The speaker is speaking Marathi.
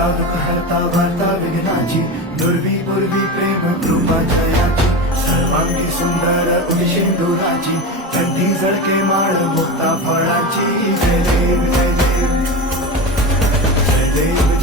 हरता दुःख हरता वार्ता विघ्नाची, दुर्वी पूर्वी प्रेम कृपा जयाची, सर्वांगी सुंदर उडी सिंदुराची, कंठी झळके माळ मुक्ता फळाची. जय देव जय देव जय देव